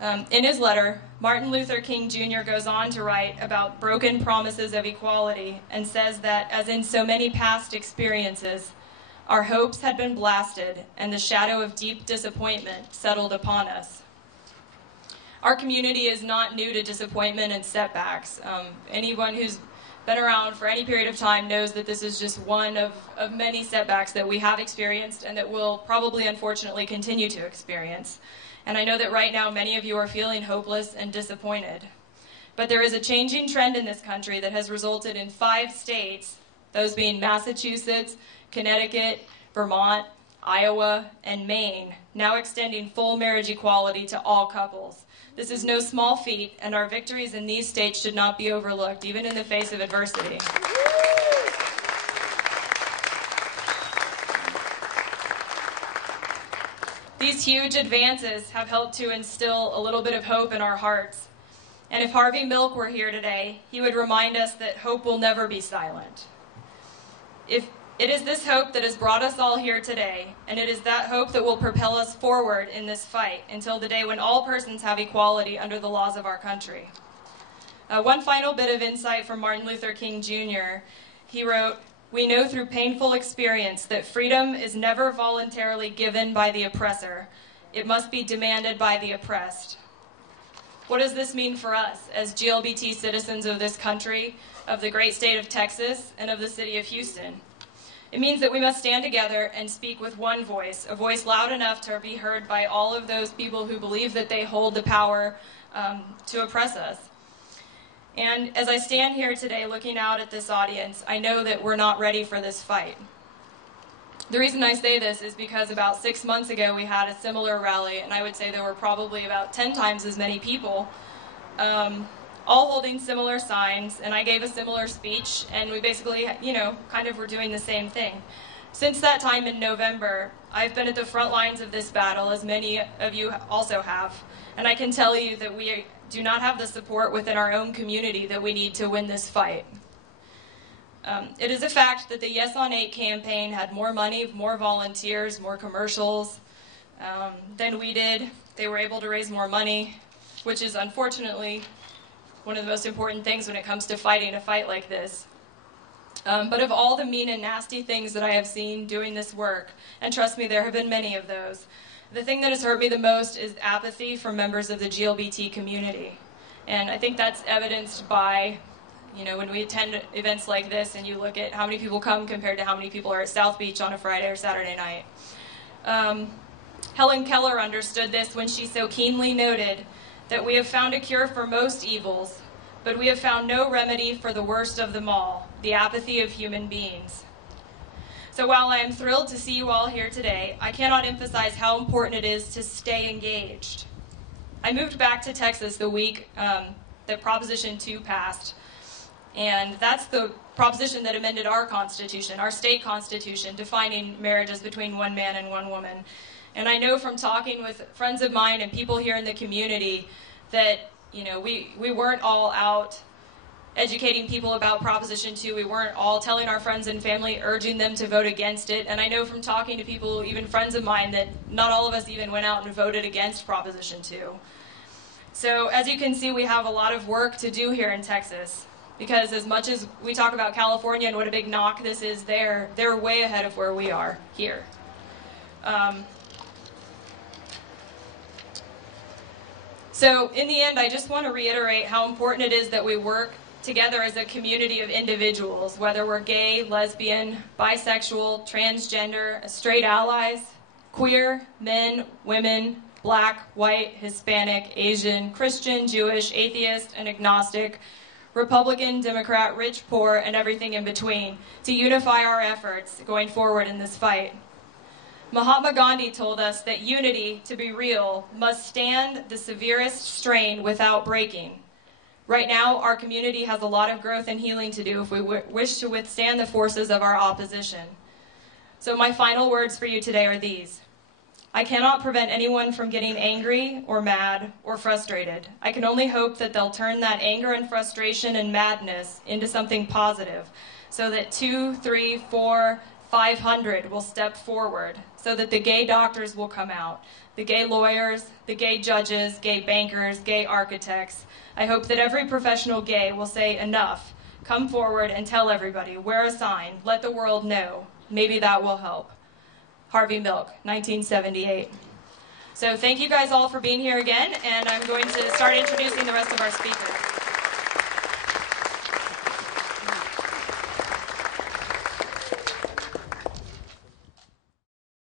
In his letter, Martin Luther King Jr. goes on to write about broken promises of equality and says that, as in so many past experiences, our hopes had been blasted and the shadow of deep disappointment settled upon us. Our community is not new to disappointment and setbacks. Anyone who's been around for any period of time knows that this is just one of many setbacks that we have experienced and that we'll probably, unfortunately, continue to experience. And I know that right now many of you are feeling hopeless and disappointed. But there is a changing trend in this country that has resulted in 5 states, those being Massachusetts, Connecticut, Vermont, Iowa, and Maine, now extending full marriage equality to all couples. This is no small feat, and our victories in these states should not be overlooked, even in the face of adversity. These huge advances have helped to instill a little bit of hope in our hearts. And if Harvey Milk were here today, he would remind us that hope will never be silent. It is this hope that has brought us all here today, and it is that hope that will propel us forward in this fight until the day when all persons have equality under the laws of our country. One final bit of insight from Martin Luther King Jr. He wrote, "We know through painful experience that freedom is never voluntarily given by the oppressor. It must be demanded by the oppressed." What does this mean for us as GLBT citizens of this country, of the great state of Texas, and of the city of Houston? It means that we must stand together and speak with one voice, a voice loud enough to be heard by all of those people who believe that they hold the power to oppress us. And as I stand here today looking out at this audience, I know that we're not ready for this fight. The reason I say this is because about 6 months ago we had a similar rally, and I would say there were probably about 10 times as many people, all holding similar signs, and I gave a similar speech, and we basically, kind of were doing the same thing. Since that time in November, I've been at the front lines of this battle, as many of you also have, and I can tell you that we do not have the support within our own community that we need to win this fight. It is a fact that the Yes on 8 campaign had more money, more volunteers, more commercials than we did. They were able to raise more money, which is unfortunately one of the most important things when it comes to fighting a fight like this. But of all the mean and nasty things that I have seen doing this work, and trust me, there have been many of those, the thing that has hurt me the most is apathy from members of the GLBT community. And I think that's evidenced by, when we attend events like this and you look at how many people come compared to how many people are at South Beach on a Friday or Saturday night. Helen Keller understood this when she so keenly noted that we have found a cure for most evils, but we have found no remedy for the worst of them all, the apathy of human beings. So while I am thrilled to see you all here today, I cannot emphasize how important it is to stay engaged. I moved back to Texas the week that Proposition 2 passed, and that's the proposition that amended our constitution, our state constitution, defining marriages between one man and one woman. And I know from talking with friends of mine and people here in the community that, we weren't all out educating people about Proposition 2. We weren't all telling our friends and family, urging them to vote against it. And I know from talking to people, even friends of mine, that not all of us even went out and voted against Proposition 2. So as you can see, we have a lot of work to do here in Texas. Because as much as we talk about California and what a big knock this is there, they're way ahead of where we are here. So in the end, I just want to reiterate how important it is that we work together as a community of individuals, whether we're gay, lesbian, bisexual, transgender, straight allies, queer, men, women, black, white, Hispanic, Asian, Christian, Jewish, atheist, and agnostic, Republican, Democrat, rich, poor, and everything in between, to unify our efforts going forward in this fight. Mahatma Gandhi told us that unity, to be real, must stand the severest strain without breaking. Right now, our community has a lot of growth and healing to do if we wish to withstand the forces of our opposition. So my final words for you today are these. I cannot prevent anyone from getting angry or mad or frustrated. I can only hope that they'll turn that anger and frustration and madness into something positive, so that 2, 3, 4, 500 will step forward so that the gay doctors will come out, the gay lawyers, the gay judges, gay bankers, gay architects. I hope that every professional gay will say enough, come forward and tell everybody, wear a sign, let the world know. Maybe that will help. Harvey Milk, 1978. So thank you guys all for being here again, and I'm going to start introducing the rest of our speakers.